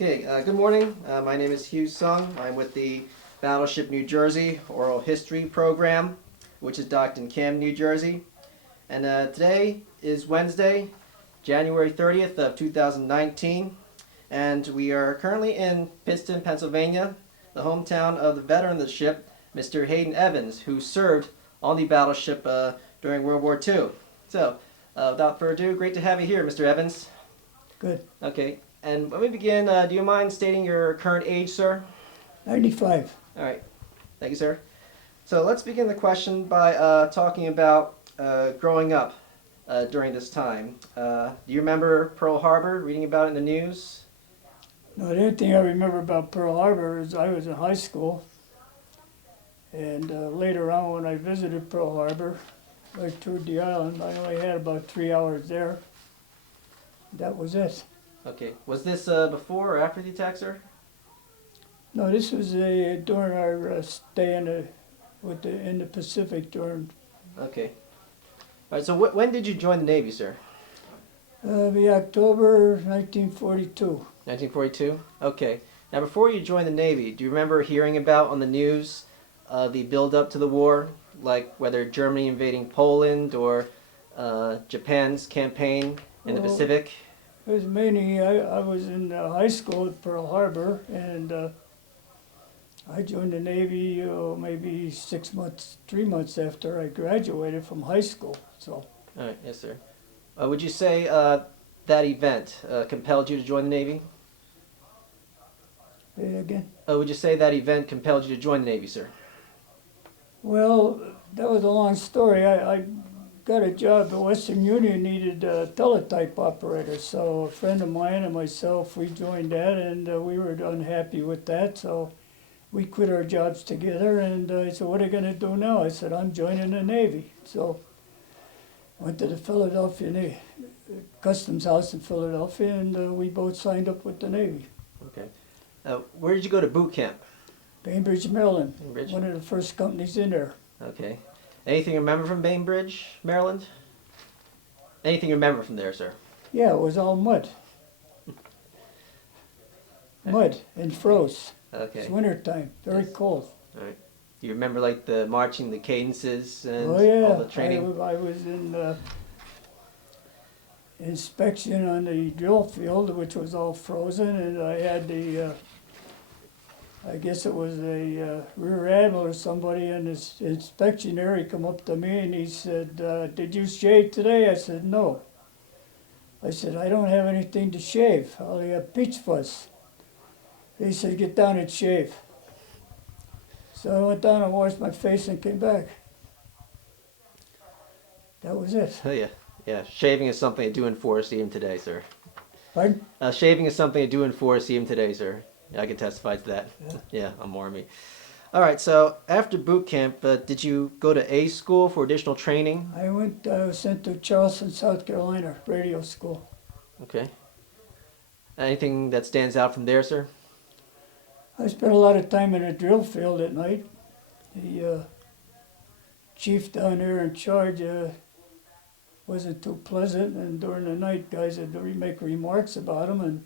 Okay, good morning. My name is Hugh Sung. I'm with the Battleship New Jersey Oral History Program, which is docked in Camden, New Jersey. And today is Wednesday, January 30th of 2019. And we are currently in Pittstown, Pennsylvania, the hometown of the veteran of the ship, Mr. Haydn Evans, who served on the battleship during World War II. So, without further ado, great to have you here, Mr. Evans. Good. Okay, and let me begin. Do you mind stating your current age, sir? 95. All right, thank you, sir. So let's begin the question by talking about growing up during this time. Do you remember Pearl Harbor, reading about it in the news? No, the only thing I remember about Pearl Harbor is I was in high school, and later on when I visited Pearl Harbor, I toured the island. I only had about 3 hours there. That was it. Okay, was this before or after the attack, sir? No, this was during our stay in the Pacific during Okay. All right, so when did you join the Navy, sir? the October 1942. 1942? Okay. Now, before you joined the Navy, do you remember hearing about on the news the build-up to the war, like whether Germany invading Poland or Japan's campaign in the Well, Pacific? It was mainly, I was in high school at Pearl Harbor, and I joined the Navy maybe 6 months, 3 months after I graduated from high school. So, All right, yes, sir. Would you say that event compelled you to join the Navy? say it again. Would you say that event compelled you to join the Navy, sir? Well, that was a long story. I got a job at Western Union, needed teletype operators. So a friend of mine and myself, we joined that, and we were unhappy with that. So we quit our jobs together, and I said, "What are you going to do now?" I said, "I'm joining the Navy." So went to the Philadelphia Customs House in Philadelphia, and we both signed up with the Navy. Okay. Where did you go to boot camp? Bainbridge, Maryland, Bainbridge? one of the first companies in there. Okay. Anything you remember from Bainbridge, Maryland? Anything you remember from there, sir? Yeah, it was all mud. Mud and froze. Okay. It's winter time, very Yes. cold. All right. Do you remember like the marching, the cadences, and Oh yeah, all the training? I was in inspection on the drill field, which was all frozen, and I had I guess it was a rear admiral or somebody in this inspection area come up to me and he said, "Did you shave today?" I said, "No." I said, "I don't have anything to shave. I only have peach fuzz." He said, "Get down and shave." So I went down and washed my face and came back. That was it. Oh yeah, yeah. Shaving is something I do enforce even today, sir. Pardon? Shaving is something I do enforce even today, sir. I can testify to that. Yeah. Yeah, I'm Army. All right. So after boot camp, did you go to A school for additional training? I was sent to Charleston, South Carolina, radio school. Okay. Anything that stands out from there, sir? I spent a lot of time in a drill field at night. The chief down there in charge wasn't too pleasant, and during the night, guys would make remarks about him, and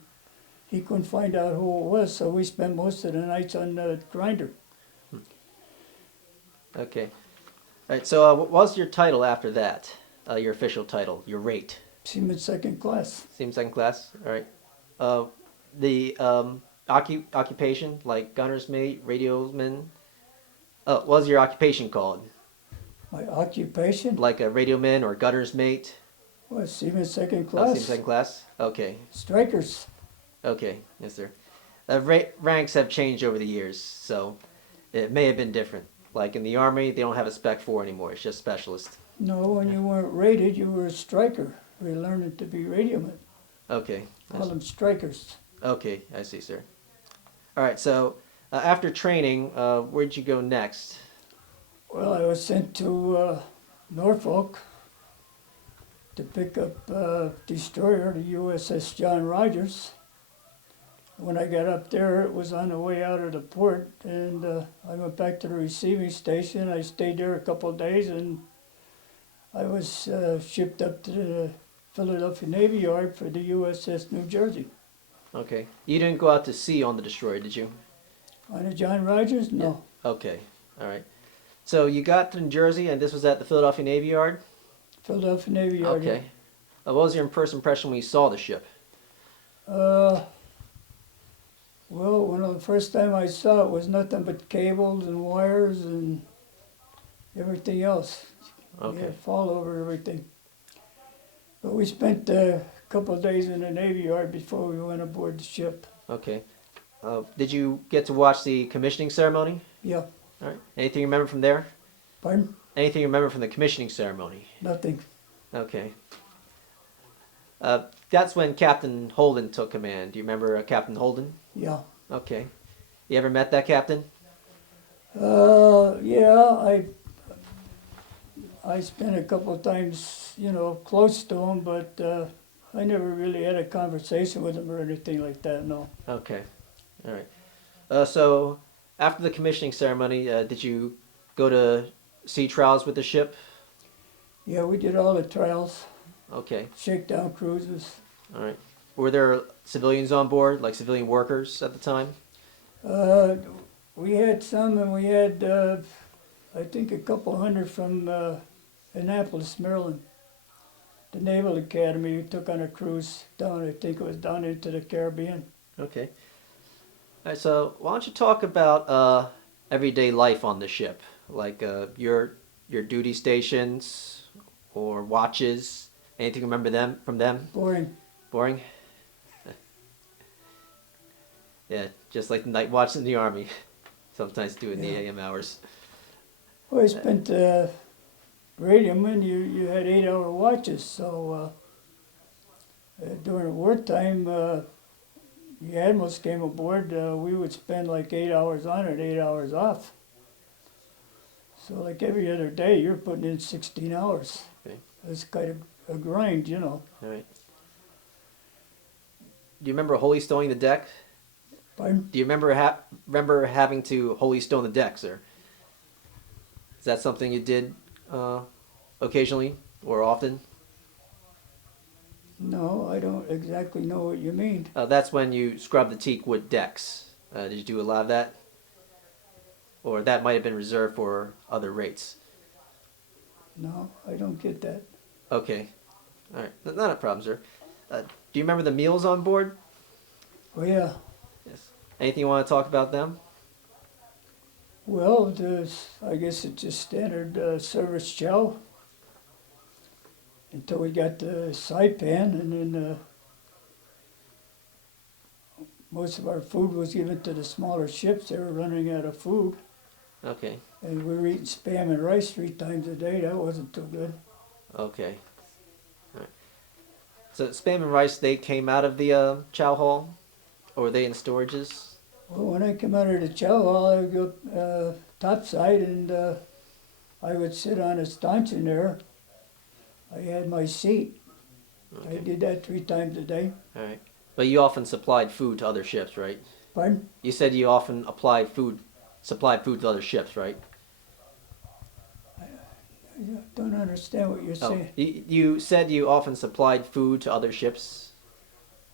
he couldn't find out who it was, so we spent most of the nights on the grinder. Okay. All right. So what was your title after that? Your official title, your rate? Seaman second class. Same second class. All right. The occupation, like gunner's mate, radioman. What was your occupation called? My occupation Like a radioman or gunner's mate? was seaman second Same class. second class. Okay. Strikers. Okay. Yes, sir. Ranks have changed over the years, so it may have been different. Like in the Army, they don't have a Spec 4 anymore. It's just specialist. No, when you weren't rated, you were a striker. We were learning to be radiomen. Okay. Call them strikers. Okay, I see, sir. All right, so after training, where'd you go next? Well, I was sent to Norfolk to pick up a destroyer, the USS John Rogers. When I got up there, it was on the way out of the port, and I went back to the receiving station. I stayed there a couple of days, and I was shipped up to the Philadelphia Navy Yard for the USS New Jersey. Okay. You didn't go out to sea on the destroyer, did you? On the John Rogers? No. Okay. All right. So you got to New Jersey, and this was at the Philadelphia Navy Yard? Philadelphia Navy Yard. Okay. What was your first impression when you saw the ship? Uh, well, when the first time I saw it was nothing but cables and wires and everything else. Okay. Yeah, fall over everything. But we spent a couple of days in the Navy Yard before we went aboard the ship. Okay. Did you get to watch the commissioning ceremony? Yeah. All right. Anything you remember from there? Pardon? Anything you remember from the commissioning ceremony? Nothing. Okay. That's when Captain Holden took command. Do you remember Captain Holden? Yeah. Okay. You ever met that captain? Yeah, I spent a couple of times, close to him, but I never really had a conversation with him or anything like that, no. Okay. All right. So after the commissioning ceremony, did you go to sea trials with the ship? Yeah, we did all the trials, Okay. shakedown cruises. All right. Were there civilians on board, like civilian workers at the time? We had some, and we had, I think, a couple hundred from Annapolis, Maryland. The Naval Academy who took on a cruise down, I think it was down into the Caribbean. Okay. All right. So why don't you talk about everyday life on the ship, like your duty stations or watches? Anything remember them from them? Boring. Boring? Yeah, just like the night watch in the Army. Sometimes do it in the Yeah. AM hours. Well, I spent radioman, you had 8-hour watches, so during wartime, the admirals came aboard, we would spend like 8 hours on and 8 hours off. So like every other day, you're putting in 16 hours. Okay. It's kind of a grind, All right. Do you remember holy stoning the deck? Pardon? Do you remember having to holy stone the deck, sir? Is that something you did occasionally or often? No, I don't exactly know what you mean. That's when you scrub the teak wood decks. Did you do a lot of that? Or that might have been reserved for other rates? No, I don't get that. Okay. All right. Not a problem, sir. Do you remember the meals on board? Oh yeah, Yes. Anything you want to talk about them? well, I guess it's just standard service chow until we got the saipan, and then most of our food was given to the smaller ships. They were running out of food, Okay. and we were eating spam and rice 3 times a day. That wasn't too good. Okay. All right. So spam and rice, they came out of the chow hall? Or were they in storages? Well, when I come out of the chow hall, I would go topside, and I would sit on a stanchion there. I had my seat. I Okay. did that 3 times a day. All right. But you often supplied food to other ships, right? Pardon? You said you often supplied food to other ships, right? I don't understand what you're Oh, saying. you said you often supplied food to other ships?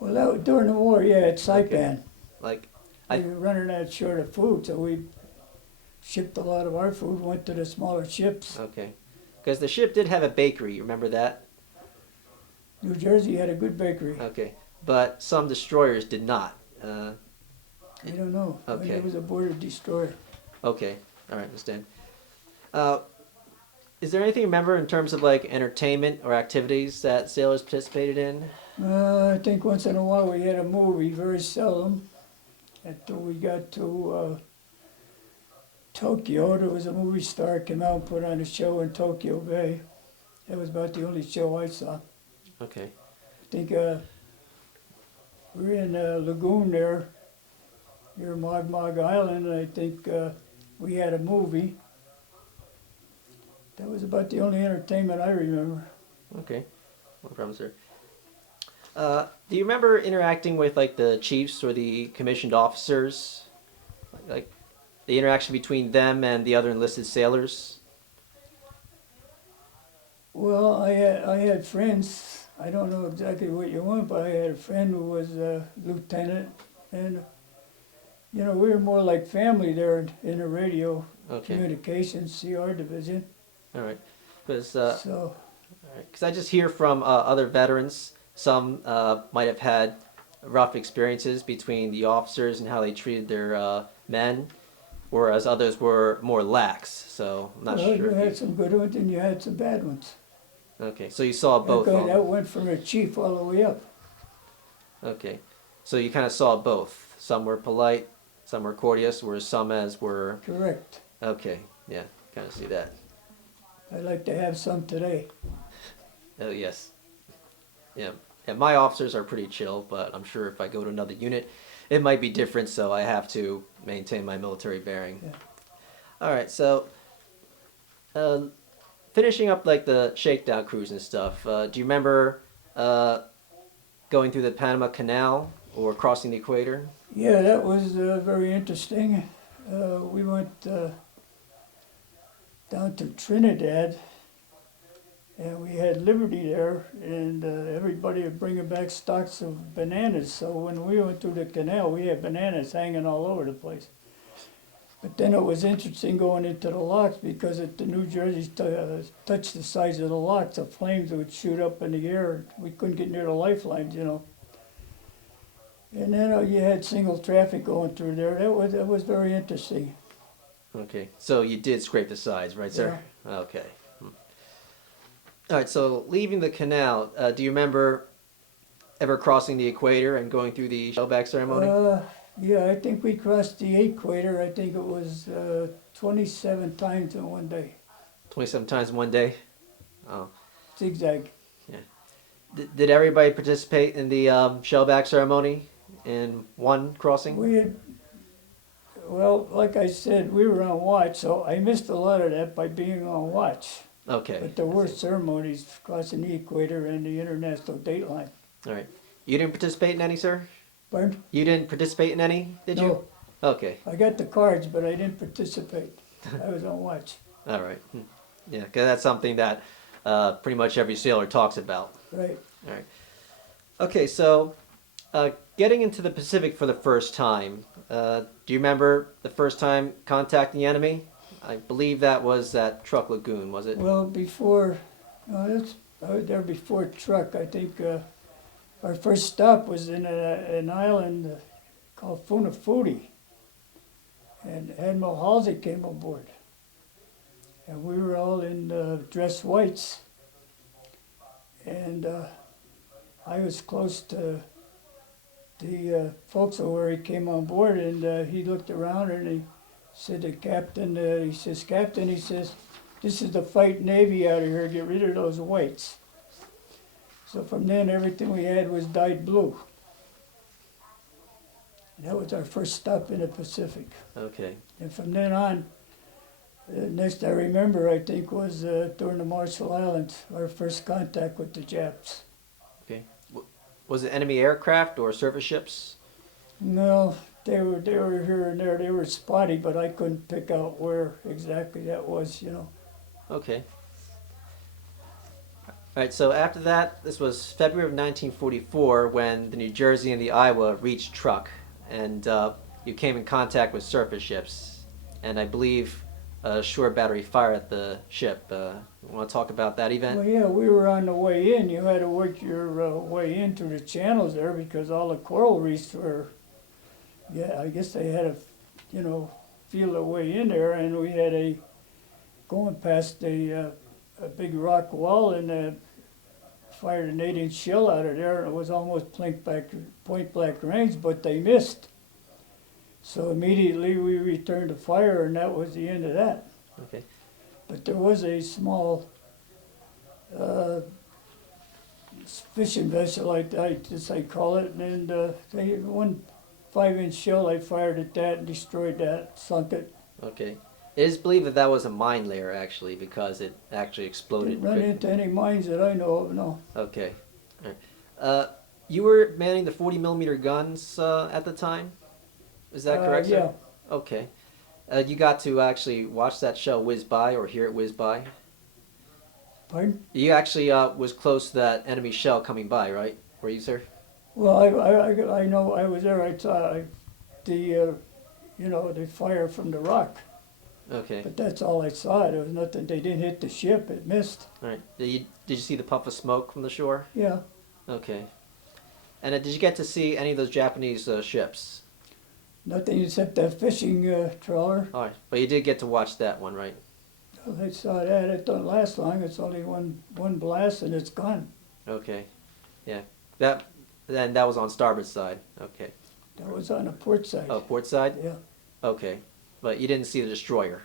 Well, that was during the war, yeah, at Saipan. Like, We were running out short of food, so we shipped a lot of our food, went to the smaller ships. okay. Because the ship did have a bakery, you remember that? New Jersey had a good bakery. Okay. But some destroyers did not. I don't know. Okay. It was aboard a destroyer. Okay. All right, understand. Is there anything you remember in terms of like entertainment or activities that sailors participated in? I think once in a while we had a movie, very seldom. Until we got to Tokyo, there was a movie star came out and put on a show in Tokyo Bay. That was about the only show I saw. Okay. I think we were in a lagoon there, near Mogmog Island, and I think we had a movie. That was about the only entertainment I remember. Okay. No problem, sir. Do you remember interacting with like the chiefs or the commissioned officers? Like the interaction between them and the other enlisted sailors? Well, I had friends I don't know exactly what you want, but I had a friend who was a lieutenant, and you know, we were more like family there in the radio Okay. communications CR division. All right. Because So I just hear from other veterans, some might have had rough experiences between the officers and how they treated their men, whereas others were more lax. So I'm not well, sure you if had you. some good ones and you had some bad ones. Okay, so you saw both. That went from the chief all the way up. Okay, so you kind of saw both. Some were polite, some were courteous, whereas some as were. Correct. Okay, yeah, kind of see that. I'd like to have some today. Oh yes, yeah. Yeah, my officers are pretty chill, but I'm sure if I go to another unit, it might be different. So I have to maintain my military bearing. Yeah. All right, so uh, finishing up like the shakedown cruise and stuff. Do you remember going through the Panama Canal or crossing the equator? Yeah, that was very interesting. We went down to Trinidad, and we had Liberty there, and everybody was bringing back stocks of bananas. So when we went through the canal, we had bananas hanging all over the place. But then it was interesting going into the locks because if the New Jersey touched the sides of the locks, the flames would shoot up in the air. We couldn't get near the lifelines, you know. And then you had single traffic going through there. That was very interesting. Okay, so you did scrape the sides, right, sir? Okay. All right, so leaving the canal, do you remember ever crossing the equator and going through the shellback ceremony? Yeah, I think we crossed the equator. I think it was 27 times in one day. 27 times in one day? Oh. Zigzag. Did everybody participate in the shellback ceremony in one crossing? We had, well, like I said, we were on watch, so I missed a lot of that by being on watch. Okay. But there I were see. ceremonies crossing the equator and the international date line. All right. You didn't participate in any, sir? Pardon? You didn't participate in any, did No. you? Okay. I got the cards, but I didn't participate. I was on watch. All right. Yeah, because that's something that pretty much every sailor talks about. Right. All right. Okay, so getting into the Pacific for the first time, do you remember the first time contacting the enemy? I believe that was at Truk Lagoon, was it? Well, I was there before Truk. I think our first stop was in an island called Funafuti. And Admiral Halsey came aboard. And we were all in dress whites. And I was close to the forecastle where he came on board, and he looked around and he said to Captain, Captain, he says, this is the fight Navy out of here, get rid of those whites. So from then, everything we had was dyed blue. And that was our first stop in the Pacific. Okay. And from then on, next I remember, I think, was during the Marshall Islands, our first contact with the Japs. Okay. Was it enemy aircraft or surface ships? No, they were here and there. They were spotty, but I couldn't pick out where exactly that was, you know. Okay. All right, so after that, this was February of 1944 when the New Jersey and the Iowa reached Truk, and you came in contact with surface ships, and I believe a shore battery fire at the ship. You want to talk about that event? Well, yeah, we were on the way in. You had to work your way in through the channels there because all the coral reefs were, yeah, I guess they had to, feel their way in there, and we had going past a big rock wall and fired an 8-inch shell out of there, and it was almost point blank range, but they missed. So immediately we returned to fire, and that was the end of that. Okay. But there was a small fishing vessel, I call it, and one 5-inch shell, I fired at that and destroyed that, sunk it. Okay. It is believed that that was a mine layer, actually, because it actually exploded. Didn't run into any mines that I know of, no. Okay. All right. You were manning the 40 millimeter guns at the time? Is that correct, sir? Yeah. Okay. You got to actually watch that shell whiz by or hear it whiz by? Pardon? You actually was close to that enemy shell coming by, right? Were you, sir? Well, I know I was there. I saw the, the fire from the rock. Okay. But that's all I saw. There was nothing. They didn't hit the ship. It missed. All right. Did you see the puff of smoke from the shore? Yeah. Okay. And did you get to see any of those Japanese ships? Nothing except that fishing trawler. All right. But you did get to watch that one, right? Well, I saw that. It don't last long. It's only one blast and it's gone. Okay. Yeah. That was on starboard side. Okay. That was on the port side. Oh, port side? Yeah. Okay. But you didn't see the destroyer.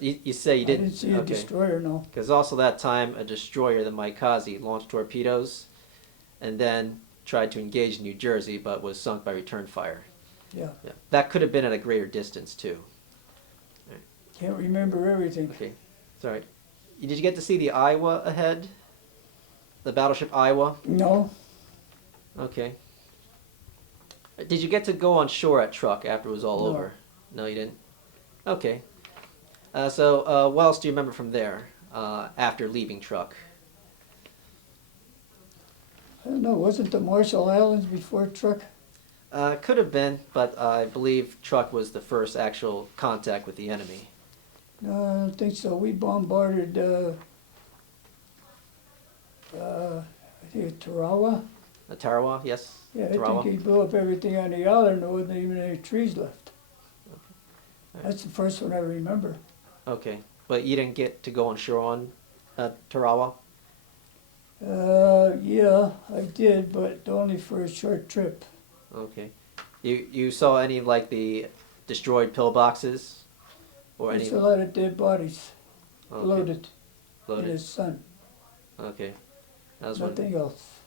You say you I didn't? didn't see a Okay. destroyer, no. Because also that time, a destroyer, the Maikaze, launched torpedoes and then tried to engage New Jersey, but was sunk by return fire. Yeah. Yeah. That could have been at a greater distance, too. Can't remember everything. Okay. It's all right. Did you get to see the Iowa ahead? The battleship Iowa? No. Okay. Did you get to go on shore at Truk after it was all No. over? No, you didn't? Okay. So what else do you remember from there after leaving Truk? I don't know. Wasn't the Marshall Islands before Truk? Could have been, but I believe Truk was the first actual contact with the enemy. No, I don't think so. We bombarded, I think Tarawa. Tarawa, yes? Yeah, I Tarawa? think he blew up everything on the island. There wasn't even any trees left. Right. That's the first one I remember. Okay. But you didn't get to go on shore on Tarawa? Yeah, I did, but only for a short trip. Okay. You saw any of like the destroyed pillboxes? Or any? There's a lot of dead bodies Okay. floated in Floated. the sun. Okay. That was one. Nothing else.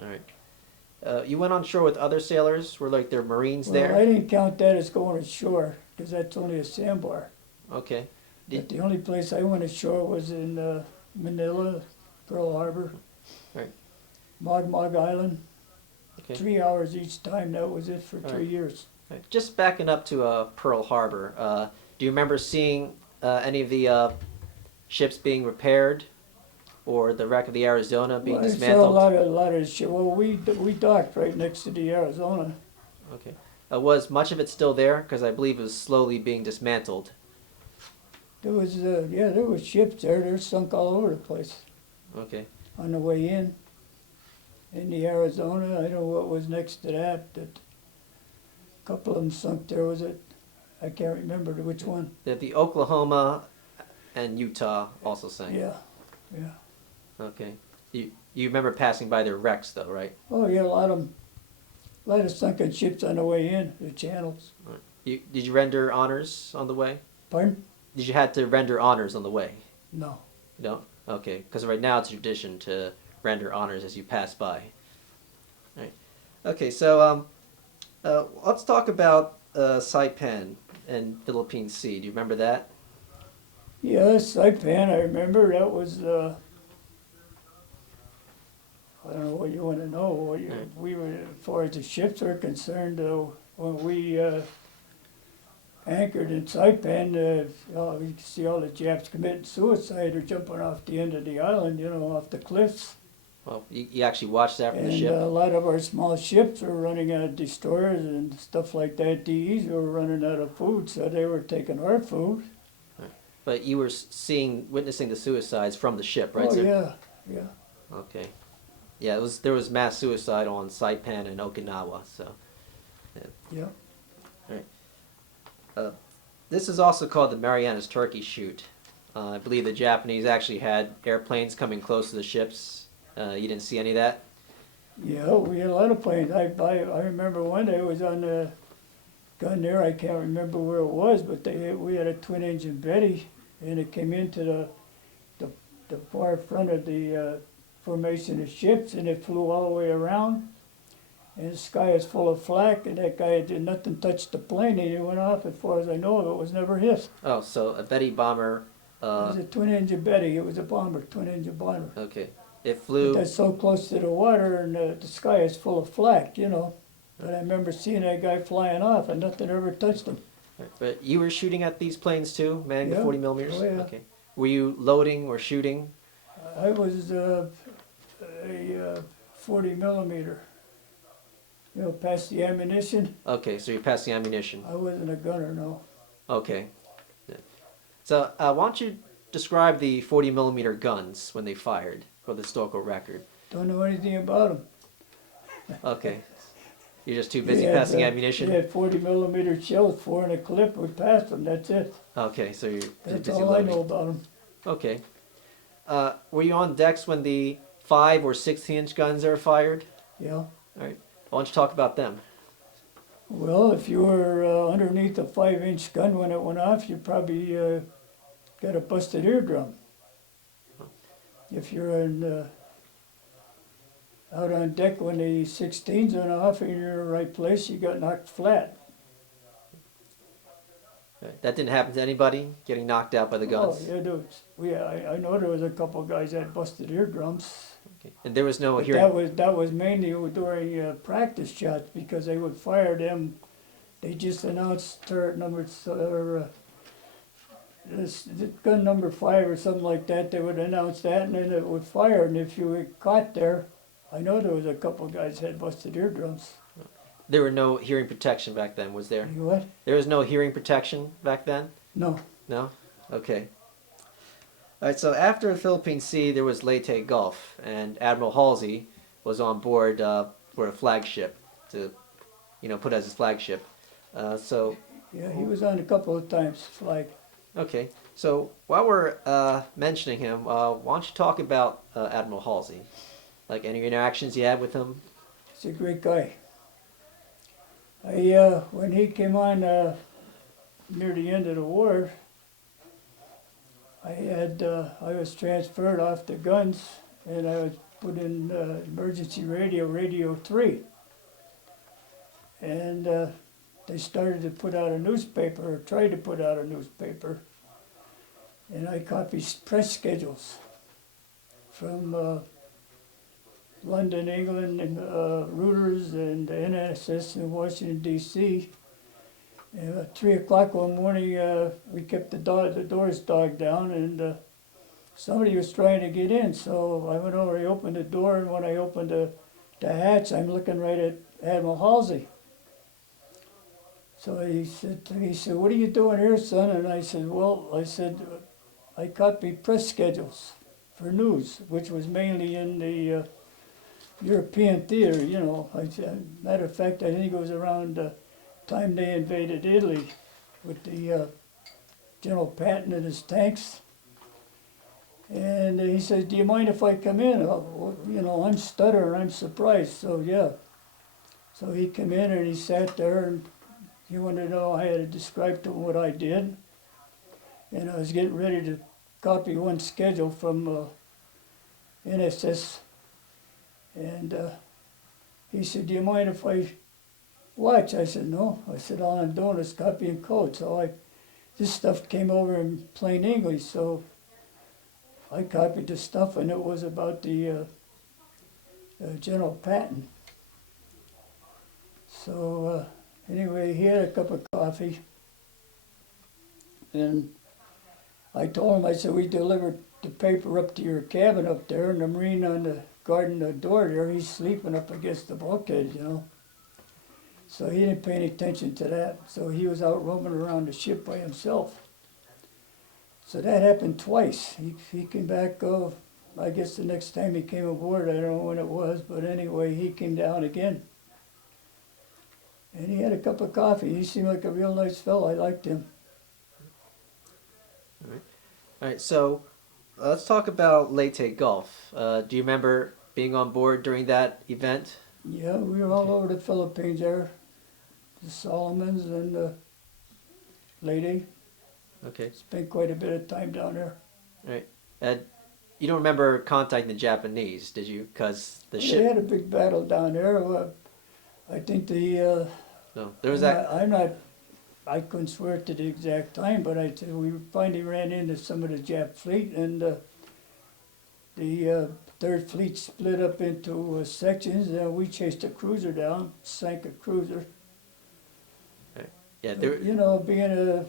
All right. You went on shore with other sailors? Were like there Marines Well, there? I didn't count that as going ashore, because that's only a sandbar. Okay. But the only place I went ashore was in Manila, Pearl Harbor, Right. Mogmog Island. Okay. 3 hours each time. That was it for All 3 right. years. Right. Just backing up to Pearl Harbor. Do you remember seeing any of the ships being repaired, or the wreck of the Arizona being Well, I saw dismantled? a lot of shit. Well, we docked right next to the Arizona. Okay. Was much of it still there? Because I believe it was slowly being dismantled. There was there was ships there. They're sunk all over the place Okay. on the way in. In the Arizona, I don't know what was next to that. That a couple of them sunk there. Was it? I can't remember which one. The Oklahoma and Utah also sank. Yeah, yeah. Okay. You remember passing by their wrecks though, right? Oh yeah, a lot of sunken ships on the way in the channels. Did you render honors on the way? Pardon? Did you have to render honors on the way? No. You don't? Okay. Because right now it's a tradition to render honors as you pass by. All right. Okay. So let's talk about Saipan and Philippine Sea. Do you remember that? Yes, Saipan, I remember. That was, I don't know what you want to know. We were, as far as the ships are concerned, when we anchored in Saipan, you could see all the Japs committing suicide or jumping off the end of the island, off the cliffs. Well, you actually watched that from the And ship. a lot of our small ships were running out of destroyers and stuff like that. DEs were running out of food, so they were taking our food. But you were witnessing the suicides from the ship, right, Oh, sir? yeah. Okay. Yeah, there was mass suicide on Saipan and Okinawa. So Yeah. this is also called the Marianas Turkey Shoot. I believe the Japanese actually had airplanes coming close to the ships. You didn't see any of that? Yeah, we had a lot of planes. I remember one day I was on the gun there. I can't remember where it was, but we had a twin-engine Betty, and it came into the far front of the formation of ships, and it flew all the way around. And the sky is full of flak, and that guy did nothing touched the plane, and it went off. As far as I know of it, was never hit. Oh, so a Betty bomber. It was a twin-engine Betty. It was a bomber, twin-engine bomber. Okay. It But flew. that's so close to the water, and the sky is full of flak, But I remember seeing that guy flying off, and nothing ever touched him. But you were shooting at these planes too, manning the Yeah. 40 millimeters? Oh, yeah. Okay. Were you loading or shooting? I was a 40 millimeter. You know, past the ammunition. Okay, so you're passing ammunition. I wasn't a gunner, no. Okay. Yeah. So why don't you describe the 40 millimeter guns when they fired for the historical record? Don't know anything about them. Okay. You're just too busy passing ammunition? They had 40 millimeter shells, 4 in a clip, would pass them, that's it. Okay, so you're just That's busy all loading. I know about them. Okay. Were you on decks when the 5 or 16-inch guns are fired? Yeah. All right. Why don't you talk about them? Well, if you were underneath a 5-inch gun when it went off, you probably got a busted eardrum. If you're out on deck when the 16s went off and you're in the right place, you got knocked flat. That didn't happen to anybody, getting knocked out by the guns? Oh, yeah, I know there was a couple of guys that had busted eardrums. Okay. And there was no But hearing? that was mainly during practice shots because they would fire them. They just announced turret number gun number 5 or something like that. They would announce that, and then it would fire. And if you were caught there, I know there was a couple of guys that had busted eardrums. There were no hearing protection back then, was there? You what? There was no hearing protection back then? No. No? Okay. All right, so after the Philippine Sea, there was Leyte Gulf, and Admiral Halsey was on board for a flagship to, put as his flagship. So, Yeah, he was on a couple of times flag. okay. So while we're mentioning him, why don't you talk about Admiral Halsey? Like any interactions you had with him? He's a great guy. When he came on near the end of the war, I was transferred off the guns and I was put in emergency radio 3. And they started to put out a newspaper, or tried to put out a newspaper. And I copied press schedules from London, England, and Reuters and the NSS in Washington, D.C. And at 3 o'clock one morning, we kept the doors dogged down, and somebody was trying to get in. So I went over, I opened the door, and when I opened the hatch, I'm looking right at Admiral Halsey. So he said to me, "What are you doing here, son?" And I said, I copied press schedules for news, which was mainly in the European theater, matter of fact, I think it was around the time they invaded Italy with the General Patton and his tanks. And he says, "Do you mind if I come in?" I'm stuttering, I'm surprised, so yeah. So he came in and he sat there and he wanted to know, I had to describe to him what I did. And I was getting ready to copy one schedule from NSS. And he said, "Do you mind if I watch?" I said, "No." I said, "All I'm doing is copying code." So this stuff came over in plain English, so I copied the stuff, and it was about the General Patton. So anyway, he had a cup of coffee, and I told him, I said, "We delivered the paper up to your cabin up there, and the Marine on the guarding the door there, he's sleeping up against the bulkhead, So he didn't pay any attention to that. So he was out roaming around the ship by himself. So that happened twice. He came back, I guess the next time he came aboard, I don't know when it was, but anyway, he came down again. And he had a cup of coffee. He seemed like a real nice fellow. I liked him. All right, so let's talk about Leyte Gulf. Do you remember being on board during that event? Yeah, we were all over the Philippines there. The Solomons and Leyte. Okay. Spent quite a bit of time down there. All right. You don't remember contacting the Japanese, did you? Because the ship... They had a big battle down there. I think No, there was that... I couldn't swear to the exact time, but we finally ran into some of the Jap fleet, and the Third Fleet split up into sections. We chased a cruiser down, sank a cruiser. Yeah, But, being a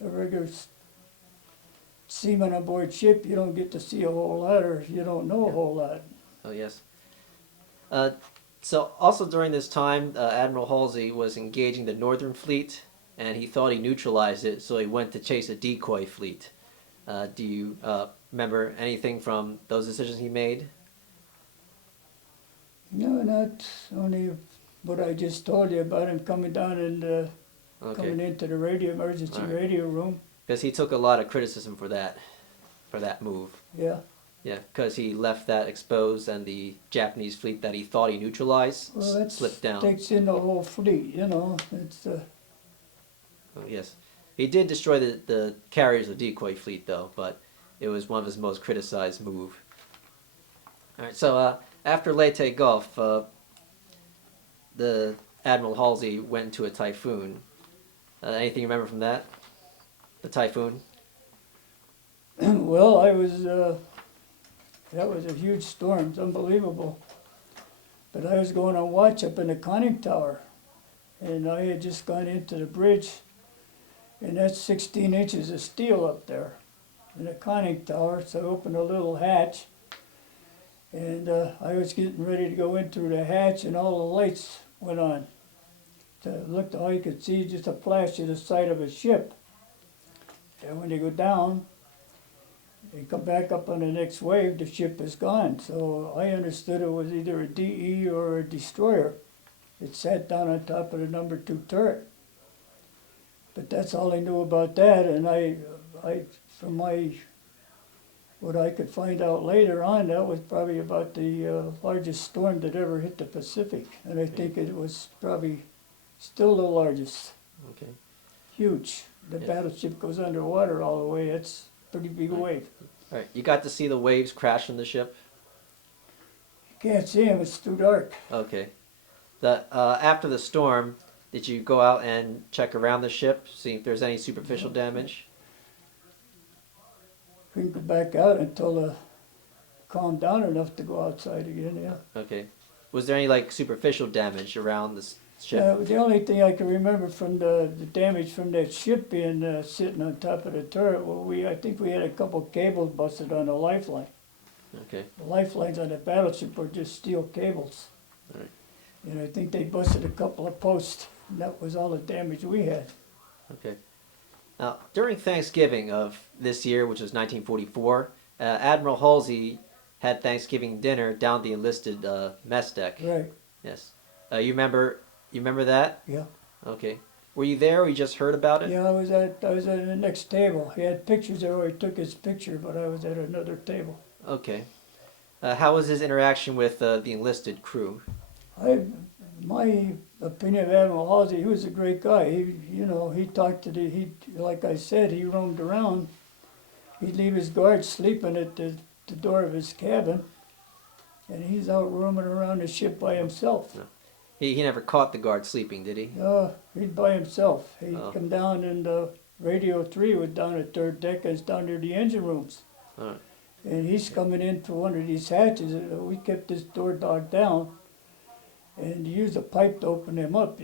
regular seaman aboard ship, you don't get to see a whole lot, or you don't know a whole lot. Oh, yes. Uh, so also during this time, Admiral Halsey was engaging the Northern Fleet, and he thought he neutralized it, so he went to chase a decoy fleet. Do you remember anything from those decisions he made? No, not only what I just told you about him coming down and Okay, coming into the emergency All right. radio room. because he took a lot of criticism for that move. Yeah. Yeah, because he left that exposed, and the Japanese fleet that he thought he neutralized Well, that slipped down. takes in the whole fleet, you know. It's Oh, yes. He did destroy the carriers of the decoy fleet, though, but it was one of his most criticized moves. All right, so after Leyte Gulf, the Admiral Halsey went into a typhoon. Anything you remember from that? The typhoon? well, I was. That was a huge storm. It's unbelievable. But I was going on watch up in the conning tower, and I had just gone into the bridge, and that's 16 inches of steel up there in the conning tower. So I opened a little hatch, and I was getting ready to go in through the hatch, and all the lights went on. So I looked, all you could see just a flash of the side of a ship. And when they go down, they come back up on the next wave, the ship is gone. So I understood it was either a DE or a destroyer. It sat down on top of the number 2 turret. But that's all I knew about that, and I from what I could find out later on, that was probably about the largest storm that ever hit the Pacific. And I think it was probably still the largest. Okay. Huge. The Yeah. battleship goes underwater all the way. It's a pretty big wave. All right. You got to see the waves crash from the ship? You can't see them, it's too dark. Okay. After the storm, did you go out and check around the ship, see if there's any superficial damage? Couldn't go back out until it calmed down enough to go outside again, yeah. Okay. Was there any like superficial damage around the ship? The only thing I can remember from the damage from that ship being sitting on top of the turret, well, I think we had a couple cables busted on the lifeline. Okay. The lifelines on the battleship were just steel cables. All right. And I think they busted a couple of posts, and that was all the damage we had. Okay. Now, during Thanksgiving of this year, which was 1944, Admiral Halsey had Thanksgiving dinner down at the enlisted mess deck. Right, Yes. You remember that? yeah. Okay. Were you there, or you just heard about it? Yeah, I was at the next table. He had pictures there where he took his picture, but I was at another table. Okay. How was his interaction with the enlisted crew? My opinion of Admiral Halsey, he was a great guy. He talked to like I said, he roamed around. He'd leave his guards sleeping at the door of his cabin, and he's out roaming around the ship by himself. He never caught the guard sleeping, did he? He'd by himself. He'd Oh. come down, and Radio 3 was down at third deck, and it's down near the engine rooms. Alright. And he's coming in through one of these hatches, and we kept this door dog down, and used a pipe to open him up,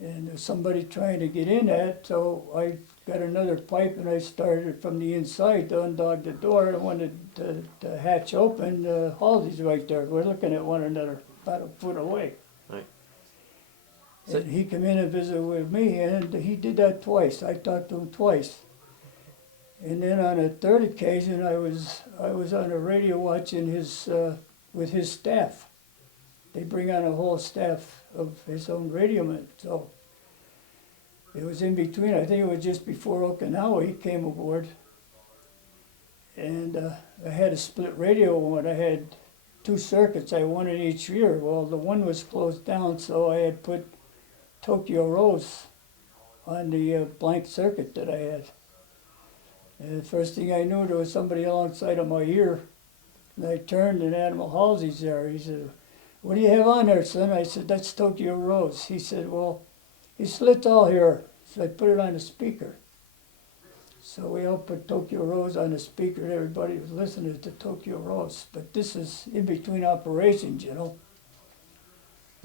And there's somebody trying to get in that, so I got another pipe and I started from the inside to undog the door. And when the hatch opened, Halsey's right there. We're looking at one another about a foot away. Right. So- And he came in and visited with me, and he did that twice. I talked to him twice. And then on a third occasion, I was on a radio watching with his staff. They bring on a whole staff of his own radio men. So it was in between. I think it was just before Okinawa he came aboard. And I had a split radio one. I had 2 circuits. I had one in each ear. Well, the one was closed down, so I had put Tokyo Rose on the blank circuit that I had. And the first thing I knew, there was somebody alongside of my ear. And I turned, and Admiral Halsey's there. He said, "What do you have on there, son?" I said, "That's Tokyo Rose." He said, "Well, it's lit all here." So I put it on the speaker. So we all put Tokyo Rose on the speaker, and everybody was listening to Tokyo Rose. But this is in between operations,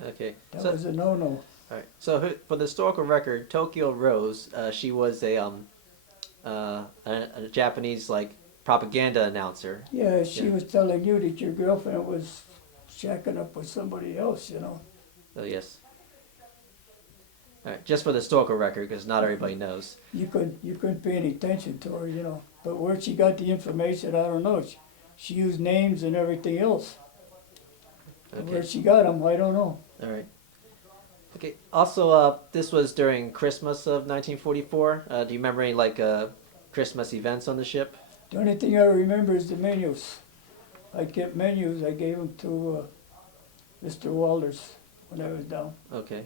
Okay. That So, was a no-no. all right. So for the historical record, Tokyo Rose, she was a Japanese like propaganda announcer. Yeah, she Yeah. was telling you that your girlfriend was shacking up with somebody else, Oh yes. All right, just for the historical record, because not everybody knows. You couldn't pay any attention to her. But where she got the information, I don't know. She used names and everything else. Okay. Where she got them, I don't know. All right. Okay. Also, this was during Christmas of 1944. Do you remember any like Christmas events on the ship? The only thing I remember is the menus. I kept menus. I gave them to Mr. Walters when I was down. Okay.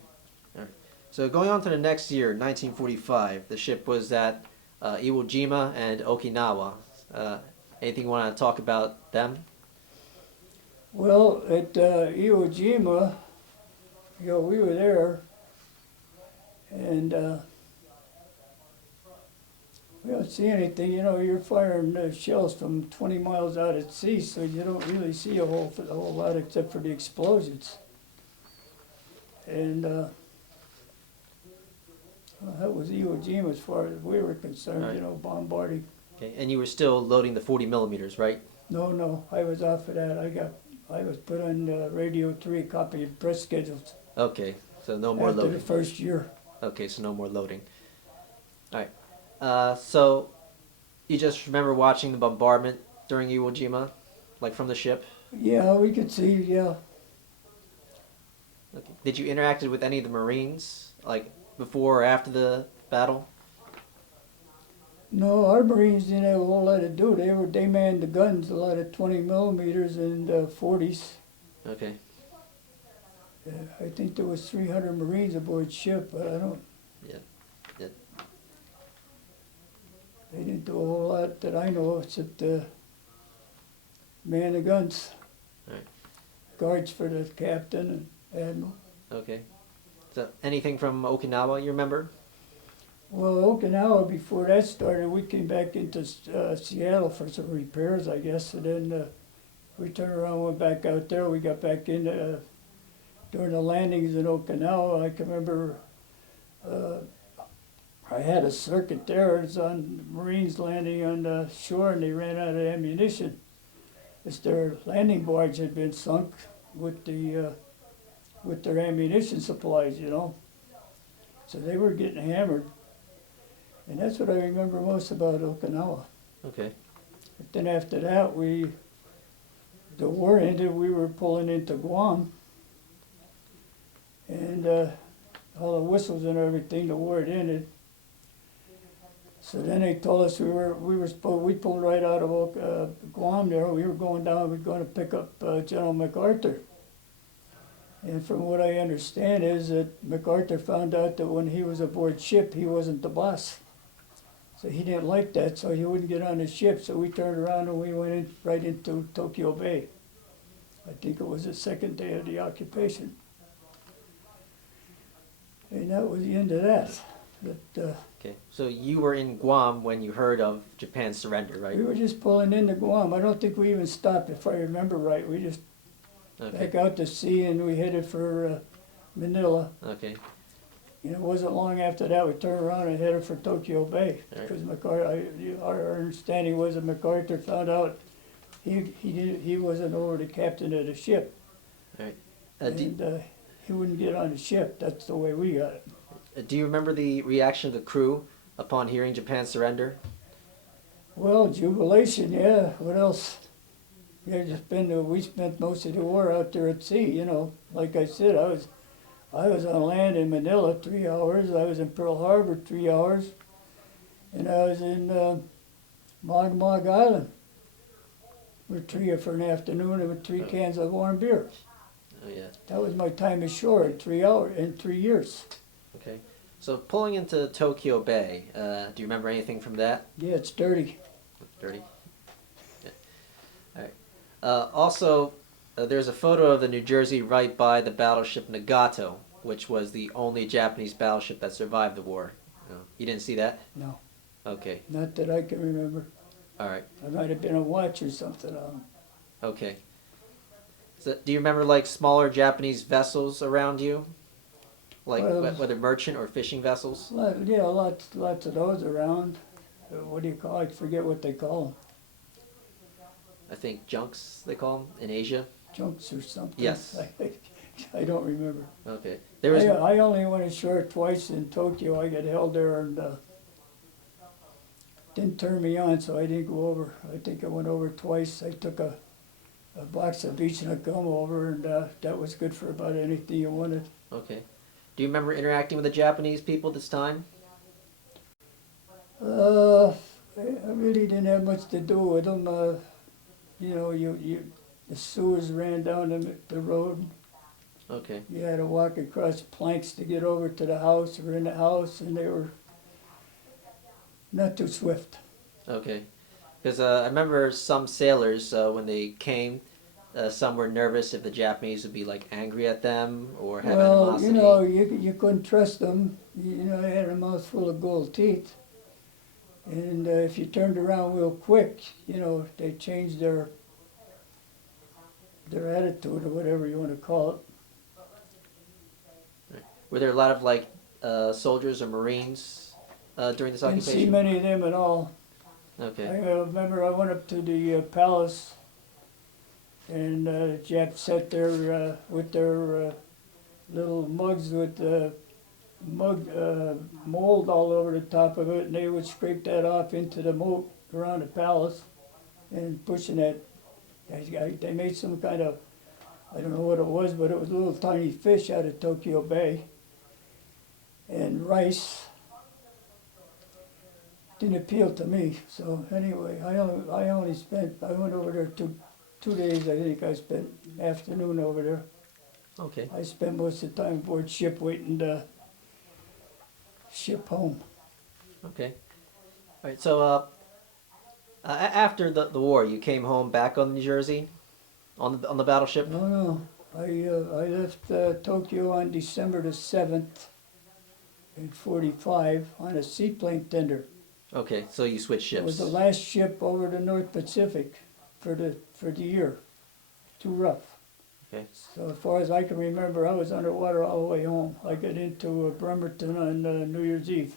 All right. So going on to the next year, 1945, the ship was at Iwo Jima and Okinawa. Anything you want to talk about them? Well, at Iwo Jima, we were there, and we don't see anything. You're firing shells from 20 miles out at sea, so you don't really see a whole lot except for the explosions. And well, that was Iwo Jima as far as we were concerned. Right. Bombarding. Okay. And you were still loading the 40 millimeters, right? No, I was off of that. I was put on Radio 3, copy of press schedules Okay. So no more after loading. the first year. Okay. So no more loading. All right. So you just remember watching the bombardment during Iwo Jima, like from the ship? Yeah, we could see, yeah. Okay. Did you interact with any of the Marines, like before or after the battle? No, our Marines didn't have a whole lot to do. They manned the guns, a lot of 20 millimeters and 40s. Okay. I think there was 300 Marines aboard ship, but I don't. Yeah. Yeah. They didn't do a whole lot that I know of except man the guns. Right. Guards for the captain and admiral. Okay. So anything from Okinawa you remember? Well, Okinawa, before that started, we came back into Seattle for some repairs, I guess, and then we turned around, went back out there. We got back in during the landings in Okinawa. I can remember I had a circuit there. It was on Marines landing on the shore, and they ran out of ammunition. As their landing barge had been sunk with their ammunition supplies, So they were getting hammered. And that's what I remember most about Okinawa. Okay. But then after that, the war ended, we were pulling into Guam. And all the whistles and everything, the war had ended. So then they told us we pulled right out of Guam there. We were going down, we were going to pick up General MacArthur. And from what I understand is that MacArthur found out that when he was aboard ship, he wasn't the boss. So he didn't like that, so he wouldn't get on the ship. So we turned around and we went right into Tokyo Bay. I think it was the second day of the occupation. And that was the end of that. But, Okay. So you were in Guam when you heard of Japan's surrender, right? we were just pulling into Guam. I don't think we even stopped, if I remember right. We just Okay. back out to sea and we headed for Manila. Okay. It wasn't long after that we turned around and headed for Tokyo Bay. All right. Because our understanding was that MacArthur found out he wasn't over the captain of the ship. All right. And he wouldn't get on the ship. That's the way we got it. Do you remember the reaction of the crew upon hearing Japan's surrender? Well, jubilation, yeah. What else? We spent most of the war out there at sea, Like I said, I was on land in Manila 3 hours. I was in Pearl Harbor 3 hours. And I was in Mogmog Island for an afternoon and with 3 cans of warm beer. Oh yeah. That was my time ashore in 3 years. Okay. So pulling into Tokyo Bay, do you remember anything from that? Yeah, it's dirty. Dirty. Yeah. All right. Also, there's a photo of the New Jersey right by the battleship Nagato, which was the only Japanese battleship that survived the war. You didn't see that? No, Okay. not that I can remember. All right. I might have been a watch or something on. Okay. So, do you remember like smaller Japanese vessels around you, like Well, whether merchant or fishing vessels? Yeah, lots of those around. what do you call it? I forget what they call them. I think junks they call them in Asia. Junks or something. Yes. I don't remember. Okay. There was I only went ashore twice in Tokyo. I got held there and didn't turn me on, so I didn't go over. I think I went over twice. I took a box of beach and a gum over, and that was good for about anything you wanted. okay. Do you remember interacting with the Japanese people this time? I really didn't have much to do with them. You know, the sewers ran down the road. Okay. You had to walk across planks to get over to the house or in the house, and they were not too swift. Okay. Because I remember some sailors when they came, some were nervous if the Japanese would be like angry at them or have Well, animosity. you know, you couldn't trust them. You know, they had a mouth full of gold teeth. And if you turned around real quick, you know, they changed their attitude or whatever you want to call it. Were there a lot of like soldiers or Marines during this Didn't see occupation? many of them at all. Okay. I remember I went up to the palace, and Japs sat there with their little mugs with mold all over the top of it, and they would scrape that off into the moat around the palace and pushing that. They made some kind of, I don't know what it was, but it was a little tiny fish out of Tokyo Bay. And rice didn't appeal to me. So anyway, I went over there 2 days. I think I spent afternoon over there. Okay. I spent most of the time aboard ship waiting to ship home. Okay. All right. So after the war, you came home back on New Jersey, on the battleship. No. I left Tokyo on December the 7th in '45 on a seaplane tender. Okay. So you switched It was ships. the last ship over the North Pacific for the year. Too rough. Okay. So as far as I can remember, I was underwater all the way home. I got into Bremerton on New Year's Eve,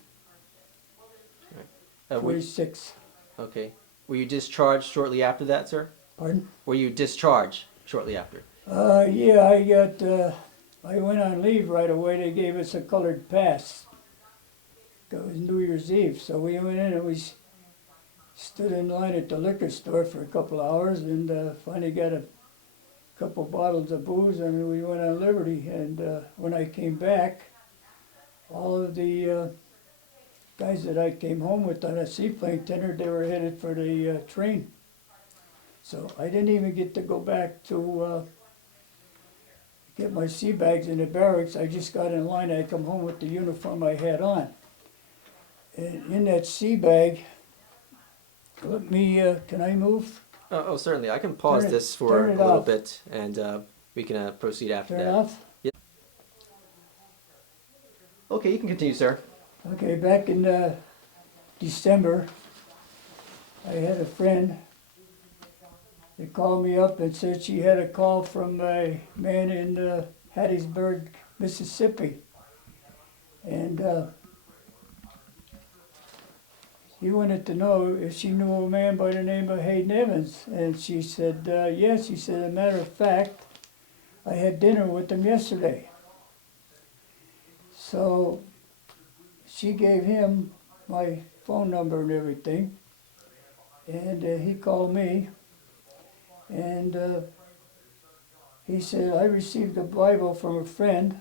Were, 46. okay. Were you discharged shortly after that, sir? Pardon? Were you discharged shortly after? Yeah, I went on leave right away. They gave us a colored pass. It was New Year's Eve, so we went in and we stood in line at the liquor store for a couple hours, and finally got a couple bottles of booze, and we went on liberty. And when I came back, all of the guys that I came home with on a seaplane tender, they were headed for the train. So I didn't even get to go back to get my sea bags in the barracks. I just got in line. I come home with the uniform I had on. And in that sea bag, let me, can I move? Oh, certainly. I can pause Turn it- this for turn a it little off. bit, and we can proceed after Turn it that. off? Okay, you can continue, sir. Okay, back in December, I had a friend that called me up and said she had a call from a man in Hattiesburg, Mississippi. And he wanted to know if she knew a man by the name of Haydn Evans. And she said, yes. She said, as a matter of fact, I had dinner with him yesterday. So she gave him my phone number and everything, and he called me, and he said, I received a Bible from a friend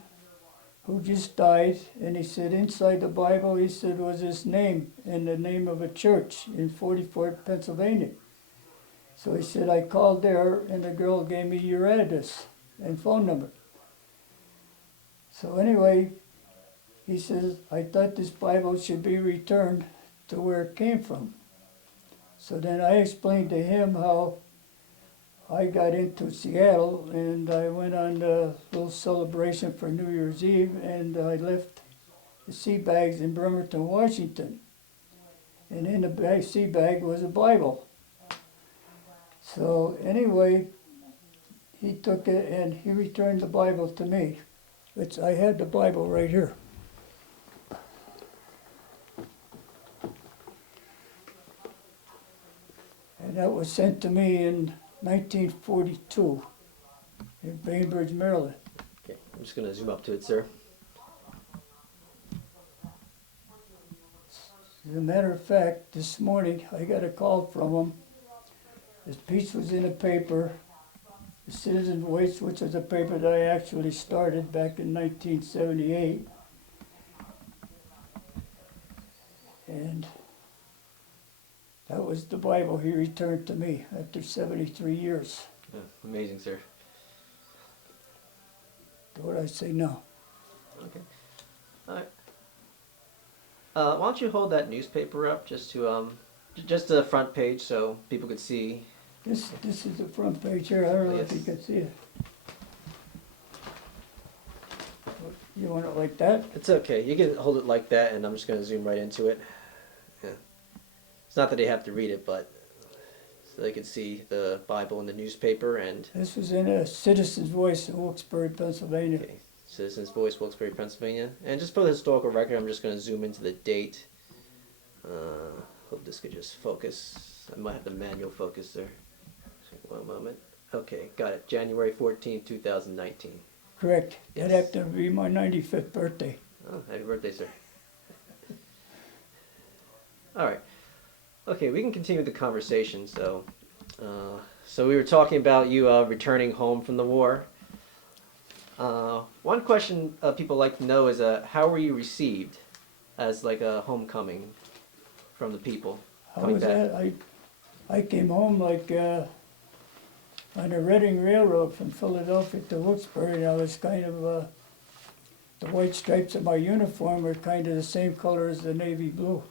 who just died, and he said inside the Bible, he said, was his name and the name of a church in 44, Pennsylvania. So he said, I called there, and the girl gave me your address and phone number. So anyway, he says, I thought this Bible should be returned to where it came from. So then I explained to him how I got into Seattle, and I went on a little celebration for New Year's Eve, and I left the sea bags in Bremerton, Washington. And in the sea bag was a Bible. So anyway, he took it and he returned the Bible to me. I had the Bible right here. And that was sent to me in 1942 in Bainbridge, Maryland. Okay, I'm just going to zoom up to it, sir. As a matter of fact, this morning I got a call from him. This piece was in a paper, the Citizen Voice, which was a paper that I actually started back in 1978. And that was the Bible he returned to me after 73 years. Yeah, amazing, sir. What I say now? Okay. All right. Why don't you hold that newspaper up just to just the front page so people could see. This is the front page here. I don't know if you Yes. can see it. You want it like that? It's okay. You can hold it like that, and I'm just going to zoom right into it. Yeah. It's not that they have to read it, but so they can see the Bible in the newspaper and. This was in a Citizen's Voice in Wilkes-Barre, Pennsylvania. Okay. Citizens Voice, Wilkes-Barre, Pennsylvania. And just for the historical record, I'm just going to zoom into the date. Hope this could just focus. I might have the manual focus there. One moment. Okay, got it. January 14th, 2019. Correct. Yes. That happened to be my 95th birthday. Oh, happy birthday, sir. All right. Okay, we can continue the conversation. So we were talking about you returning home from the war. One question people like to know is how were you received as like a homecoming from the people How coming was back? that? I came home like on the Reading Railroad from Philadelphia to Wilkes-Barre, and I was kind of, the white stripes of my uniform were kind of the same color as the navy blue.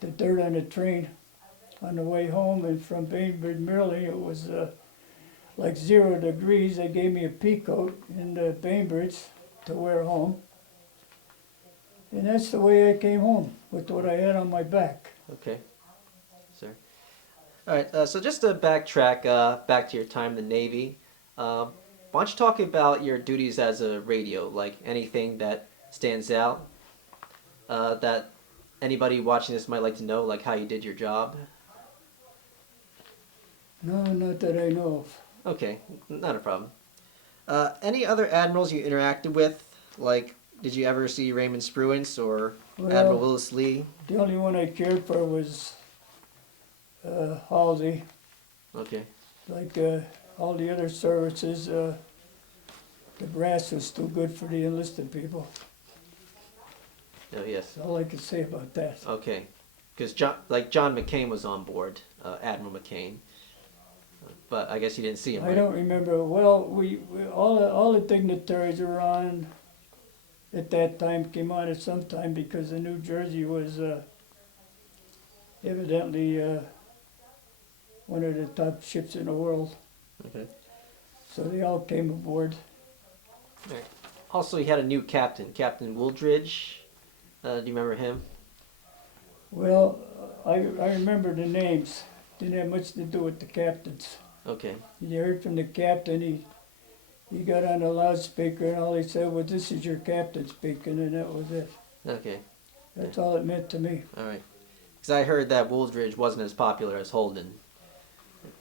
The dirt on the train on the way home, and from Bainbridge, Maryland, it was like 0 degrees. They gave me a pea coat in Bainbridge to wear home. And that's the way I came home, with what I had on my back. Okay, sir. All right, so just to backtrack back to your time in the Navy, why don't you talk about your duties as a radio, like anything that stands out that anybody watching this might like to know, like how you did your job? No, not that I know of. Okay, not a problem. Any other admirals you interacted with? Like, did you ever see Raymond Spruance or Admiral Willis Lee? The only one I cared for was Halsey. Okay, Like all the other services, the brass was too good for the enlisted people. oh yes, That's all I can say about that. okay. Because John McCain was on board, Admiral McCain. But I guess you didn't see him, I right? don't remember. Well, we all the dignitaries were on at that time, came on at some time, because the New Jersey was evidently one of the top ships in the world. Okay. So they all came aboard. Right. Also, he had a new captain, Captain Wooldridge. Do you remember him? Well, I remember the names. Didn't have much to do with the captains. Okay. You heard from the captain, he got on the loudspeaker, and all he said was, "This is your captain speaking," and that was it. Okay. That's all it meant to me. All right. Because I heard that Wooldridge wasn't as popular as Holden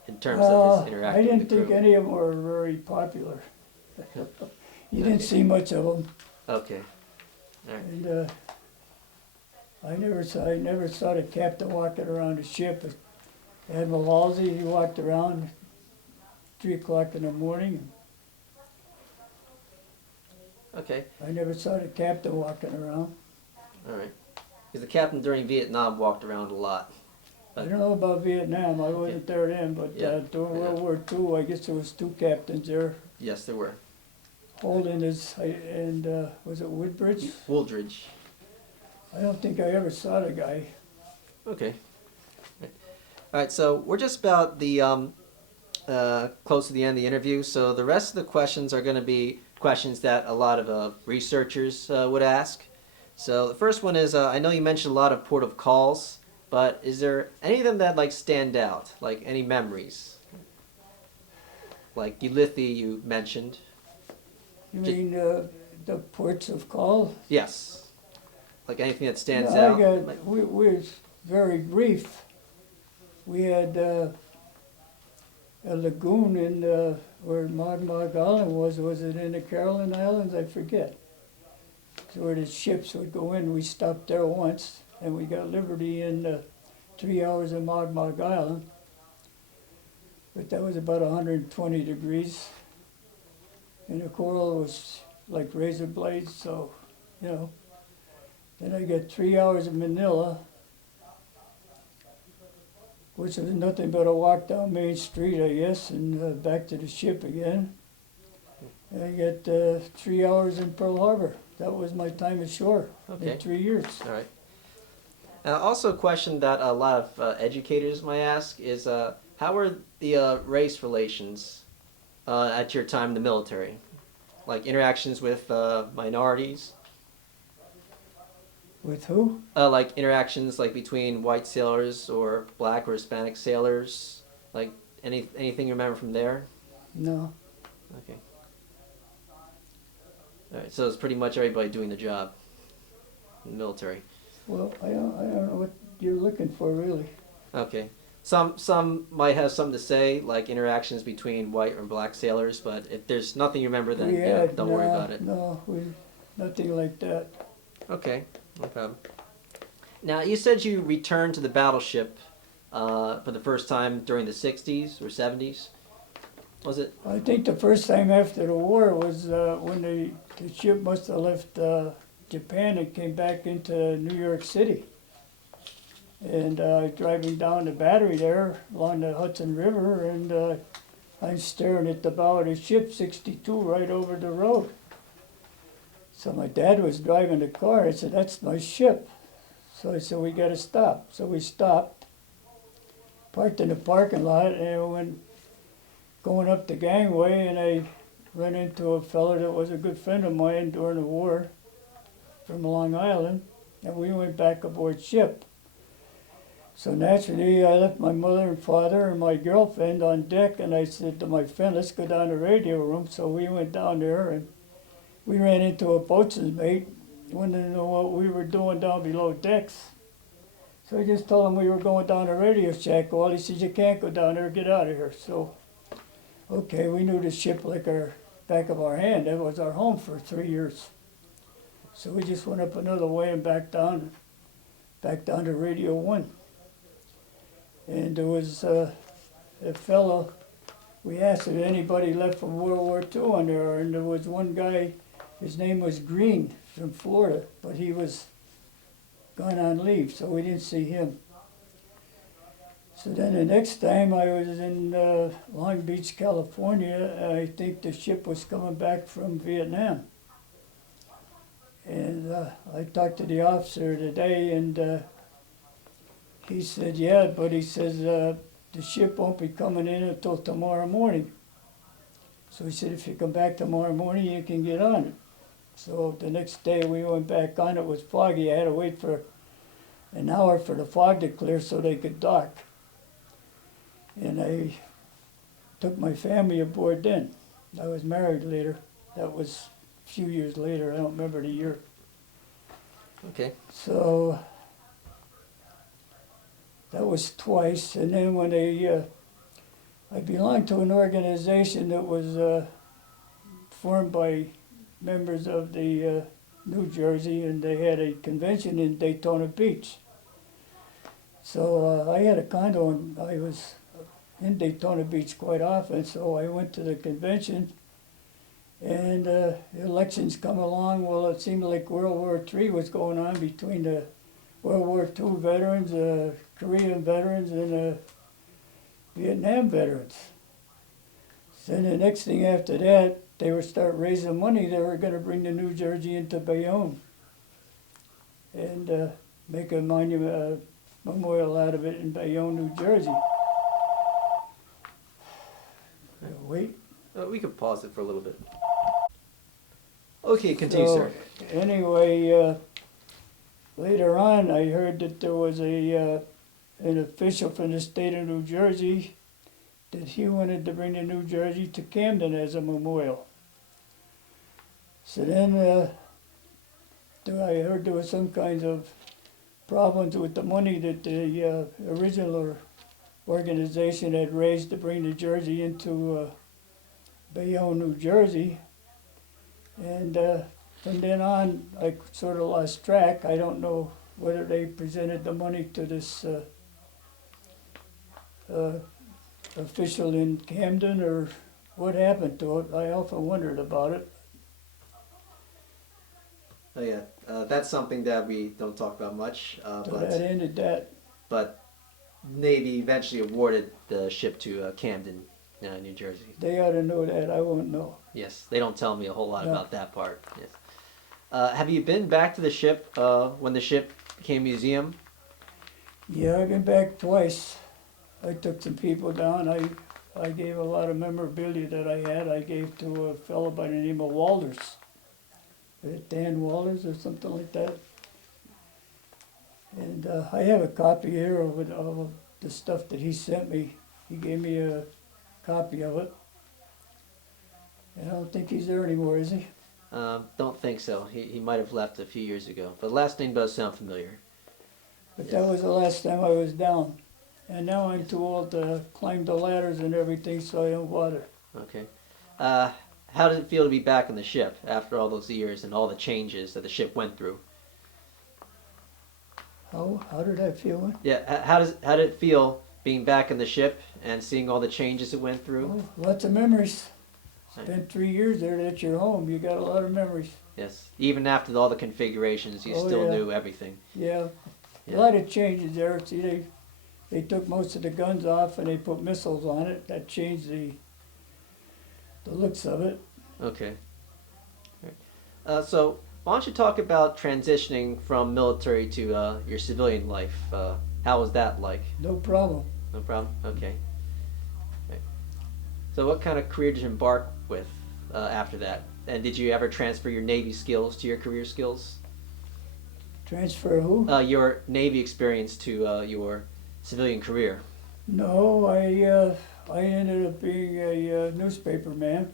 in terms of his interaction I didn't with the think crew. any of them were very popular. You didn't see much of them, Okay. All right. and I never saw the captain walking around the ship. Admiral Halsey, he walked around 3 o'clock in the morning. Okay. I never saw the captain walking around. All right. Because the captain during Vietnam walked around a lot. I don't know about Vietnam, I wasn't Okay. there then, but Yeah. during Yeah. World War II, I guess there was 2 captains there. Yes, there were. Holden and was it Woodbridge? Wooldridge. I don't think I ever saw the guy. Okay. All right. So we're just about the close to the end of the interview. So the rest of the questions are going to be questions that a lot of researchers would ask. So the first one is, I know you mentioned a lot of port of calls, but is there any of them that like stand out, like any memories? Like Leyte, you mentioned. You Did- mean the ports of call? Yes. Like anything that stands Yeah, out. we was very brief. we had a lagoon in where Monmouth Island was it in the Caroline Islands? I forget. So where the ships would go in, we stopped there once, and we got liberty in 3 hours in Monmouth Island. But that was about 120 degrees, and the coral was like razor blades, so, you know. Then I got 3 hours in Manila, which was nothing but a walk down Main Street, I guess, and back to the ship again. And I got 3 hours in Pearl Harbor. That was my time ashore Okay. in 3 years. All right. Also, a question that a lot of educators might ask is, how were the race relations at your time in the military? Like interactions with minorities? With who? Like interactions like between white sailors or black or Hispanic sailors? Like anything you remember from there? No. Okay. All right, so it's pretty much everybody doing the job in the military. Well, I don't know what you're looking for, really. Okay. Some might have something to say, like interactions between white or black sailors, but if there's nothing you remember, then don't worry about it. No, nothing like that. Okay, no problem. Now, you said you returned to the battleship for the first time during the 60s or 70s, was it? I think the first time after the war was when the ship must have left Japan and came back into New York City. And driving down the battery there along the Hudson River, and I'm staring at the bow of the ship, 62, right over the road. So my dad was driving the car. I said, "That's my ship." So I said, "We got to stop." So we stopped, parked in the parking lot, and went going up the gangway, and I ran into a fellow that was a good friend of mine during the war from Long Island, and we went back aboard ship. So naturally, I left my mother and father and my girlfriend on deck, and I said to my friend, "Let's go down to the radio room." So we went down there, and we ran into a boatswain's mate, wanted to know what we were doing down below decks. So I just told him we were going down to Radio Shack. Well, he said, "You can't go down there, get out of here." So, okay, we knew the ship like our back of our hand. That was our home for 3 years. So we just went up another way and back down to Radio 1. And there was a fellow, we asked if anybody left from World War II on there, and there was one guy, his name was Green from Florida, but he was gone on leave, so we didn't see him. So then the next time I was in Long Beach, California, I think the ship was coming back from Vietnam. And I talked to the officer today, and he said, "Yeah," but he says, "The ship won't be coming in until tomorrow morning." So he said, "If you come back tomorrow morning, you can get on it." So the next day we went back on. It was foggy. I had to wait for an hour for the fog to clear so they could dock. And I took my family aboard then. I was married later. That was a few years later. I don't remember the year. Okay. So that was twice. And then when I belonged to an organization that was formed by members of the New Jersey, and they had a convention in Daytona Beach. So I had a condo, and I was in Daytona Beach quite often, so I went to the convention, and elections come along. Well, it seemed like World War III was going on between the World War II veterans, Korean veterans, and Vietnam veterans. Then the next thing after that, they would start raising money. They were going to bring the New Jersey into Bayonne and make a monument, memorial out of it in Bayonne, New Jersey. Wait. We could pause it for a little bit. Okay, continue, So, sir. anyway, later on, I heard that there was an official from the state of New Jersey that he wanted to bring the New Jersey to Camden as a memorial. So then I heard there was some kinds of problems with the money that the original organization had raised to bring the Jersey into Bayonne, New Jersey. And from then on, I sort of lost track. I don't know whether they presented the money to this official in Camden or what happened to it. I often wondered about it. Oh yeah, that's something that we don't talk about much. So that ended that. But Navy eventually awarded the ship to Camden, New Jersey. They ought to know that. I won't know. Yes, they don't tell me a whole lot No. about that part. Yes. Have you been back to the ship when the ship became a museum? Yeah, I've been back twice. I took some people down. I gave a lot of memorabilia that I had. I gave to a fellow by the name of Walters. Dan Walters or something like that. And I have a copy here of it, of the stuff that he sent me. He gave me a copy of it. And I don't think he's there anymore, is he? Don't think so. He might have left a few years ago. But the last name does sound familiar. But that was the last time I was down. And now I'm too old to climb the ladders and everything, so I don't bother. Okay. How did it feel to be back on the ship after all those years and all the changes that the ship went through? How did I feel? Yeah. How did it feel being back in the ship and seeing all the changes it went through? Oh, lots of memories. Spent 3 years there. That's your home. You got a lot of memories. Yes. Even after all the configurations, you still knew everything. Yeah. Yeah. A lot of changes there. See, they took most of the guns off and they put missiles on it. That changed the looks of it. Okay. So why don't you talk about transitioning from military to your civilian life? How was that like? No problem. No problem? Okay. So what kind of career did you embark with after that? And did you ever transfer your Navy skills to your career skills? Transfer who? Your Navy experience to your civilian career? No, I ended up being a newspaper man.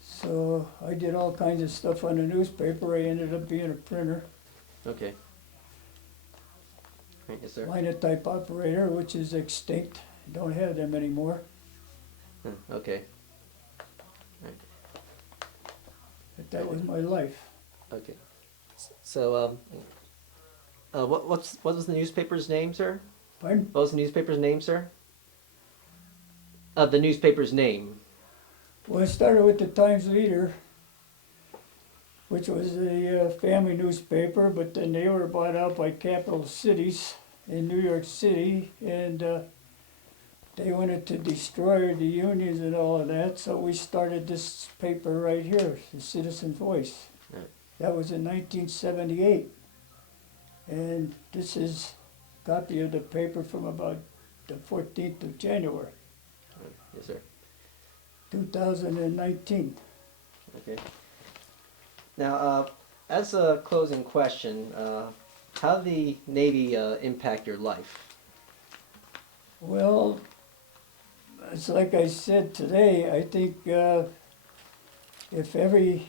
So I did all kinds of stuff on the newspaper. I ended up being a printer, Okay. Right, yes, sir. linotype operator, which is extinct. Don't have them anymore. Okay. But that was my life. Okay. So, what was the newspaper's name, sir? Pardon? What was the newspaper's name, sir? The newspaper's name. Well, I started with the Times Leader, which was a family newspaper, but then they were bought out by Capital Cities in New York City, and they wanted to destroy the unions and all of that, so we started this paper right here, the Citizen Voice. Right. That was in 1978, and this is a copy of the paper from about the 14th of January, Yes, sir. 2019. Okay. Now, as a closing question, how did the Navy impact your life? Well, it's like I said today, I think if every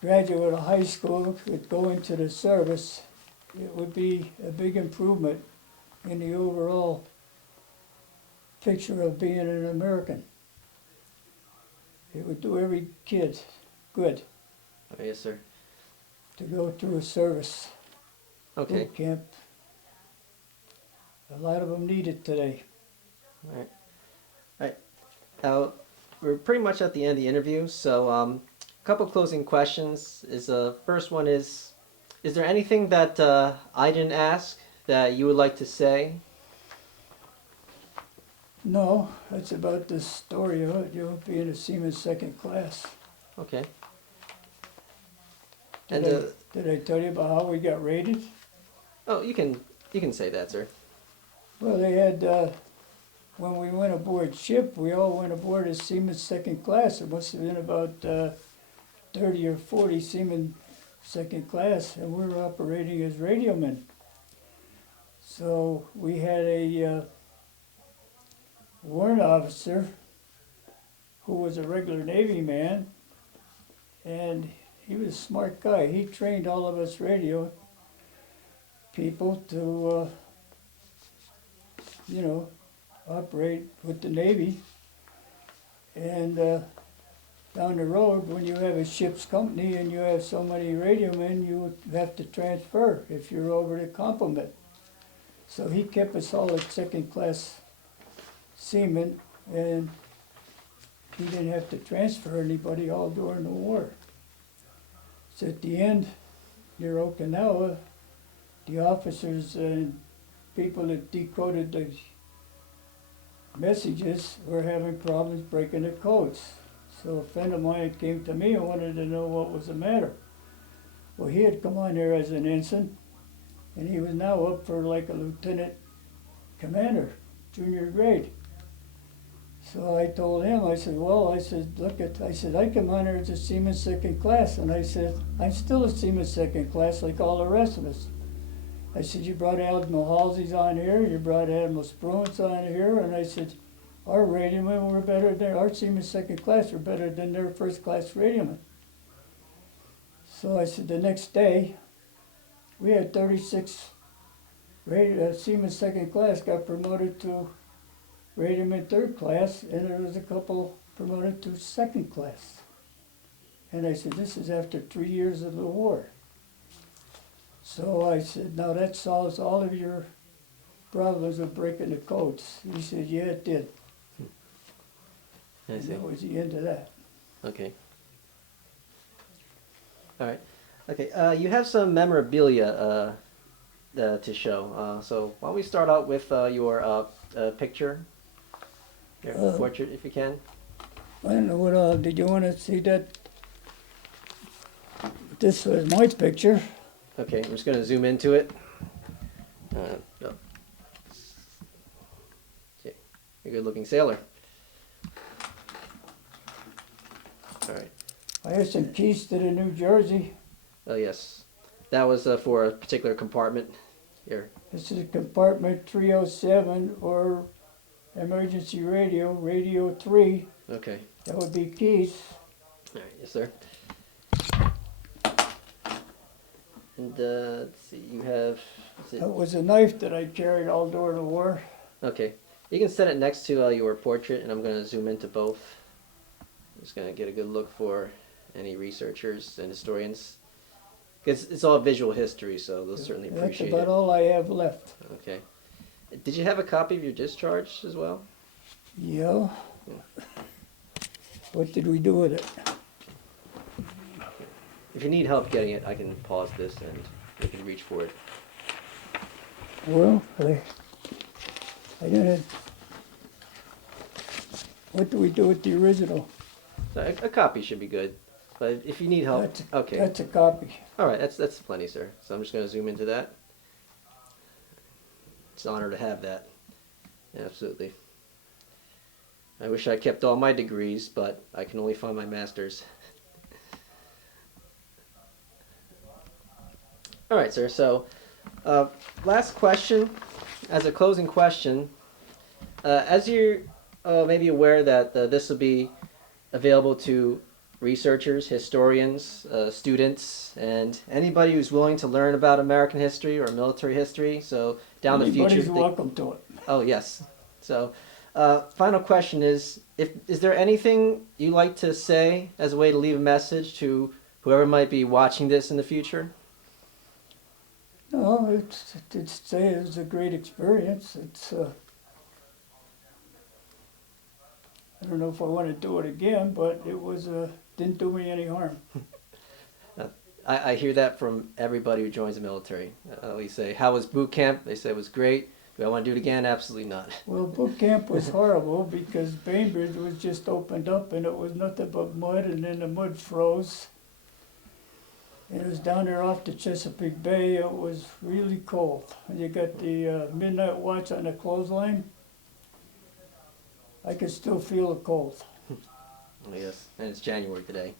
graduate of high school could go into the service, it would be a big improvement in the overall picture of being an American. It would do every kid good Oh, yes, sir. to go through a service Okay. boot camp. A lot of them need it today. All right. All right. We're pretty much at the end of the interview, so a couple closing questions. First one is there anything that I didn't ask that you would like to say? No, that's about the story of it, being a seaman second class. Okay. Did, And did I tell you about how we got rated? oh, you can say that, sir. Well, they had, when we went aboard ship, we all went aboard as seaman second class. There must have been about 30 or 40 seamen second class, and we were operating as radiomen. So we had a warrant officer who was a regular Navy man, and he was a smart guy. He trained all of us radio people to you know, operate with the Navy. And down the road, when you have a ship's company and you have so many radiomen, you have to transfer if you're over the complement. So he kept us all at second-class seamen, and he didn't have to transfer anybody all during the war. So at the end, near Okinawa, the officers and people that decoded the messages were having problems breaking the codes. So a friend of mine came to me and wanted to know what was the matter. Well, he had come on there as an ensign, and he was now up for like a lieutenant commander, junior grade. So I told him, I said, well, I said, I come on here as a seaman second class, and I said, I'm still a seaman second class like all the rest of us. I said, you brought Admiral Halsey's on here, you brought Admiral Spruance on here, and I said, our radiomen were better than, our seamen second class were better than their first class radiomen. So I said, the next day, we had 36 seamen second class got promoted to radioman third class, and there was a couple promoted to second class. And I said, this is after 3 years of the war. So I said, now that solves all of your problems with breaking the codes. He said, yeah, it did. I And see. that was the end of that. Okay. All right. Okay. You have some memorabilia to show. So why don't we start out with your picture, your portrait, if you can. I don't know what, did you want to see that? This was my picture. Okay. I'm just going to zoom into it. No. Okay. You're a good-looking sailor. All right. I had some keys to the New Jersey. Oh yes, that was for a particular compartment. Here. This is compartment 307 or emergency radio, radio 3. Okay. That would be keys. All right. Yes, sir. And let's see. You have. That was a knife that I carried all during the war. Okay. You can set it next to your portrait, and I'm going to zoom into both. I'm just going to get a good look for any researchers and historians. Because it's all visual history, so they'll certainly That's appreciate about it. all I have left. Okay. Did you have a copy of your discharge as well? Yeah. What did we do with it? If you need help getting it, I can pause this and you can reach for it. Well, I didn't. What do we do with the original? So a copy should be good. But if you need help, okay. That's a copy. All right, that's plenty, sir. So I'm just going to zoom into that. It's an honor to have that. Yeah, absolutely. I wish I kept all my degrees, but I can only find my master's. All right, sir. So, last question, as a closing question, as you're maybe aware that this will be available to researchers, historians, students, and anybody who's willing to learn about American history or military history. So down the future. Anybody's welcome to it. Oh yes. So, final question is: is there anything you like to say as a way to leave a message to whoever might be watching this in the future? No, it was a great experience. I don't know if I want to do it again, but it was didn't do me any harm. I hear that from everybody who joins the military. We say, "How was boot camp?" They say it was great. Do I want to do it again? Absolutely not. Well, boot camp was horrible because Bainbridge was just opened up and it was nothing but mud, and then the mud froze. And it was down there off the Chesapeake Bay. It was really cold. And you got the midnight watch on the clothesline. I could still feel the cold. Oh, yes, and it's January today.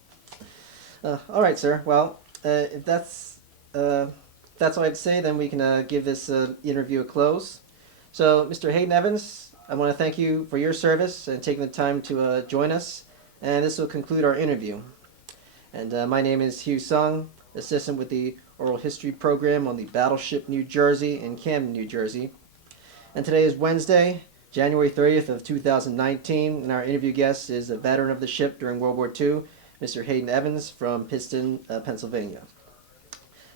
All right, sir. Well, if that's all I have to say, then we can give this interview a close. So, Mr. Haydn Evans, I want to thank you for your service and taking the time to join us. And this will conclude our interview. And my name is Hugh Sung, assistant with the Oral History Program on the Battleship New Jersey in Camden, New Jersey. And today is Wednesday, January 30th of 2019, and our interview guest is a veteran of the ship during World War II, Mr. Haydn Evans from Pittstown, Pennsylvania.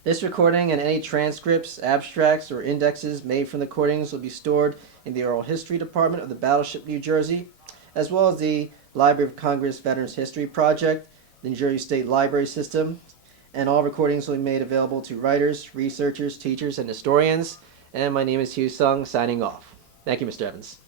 This recording and any transcripts, abstracts, or indexes made from the recordings will be stored in the Oral History Department of the Battleship New Jersey, as well as the Library of Congress Veterans History Project, the New Jersey State Library System, and all recordings will be made available to writers, researchers, teachers, and historians. And my name is Hugh Sung, signing off. Thank you, Mr. Evans.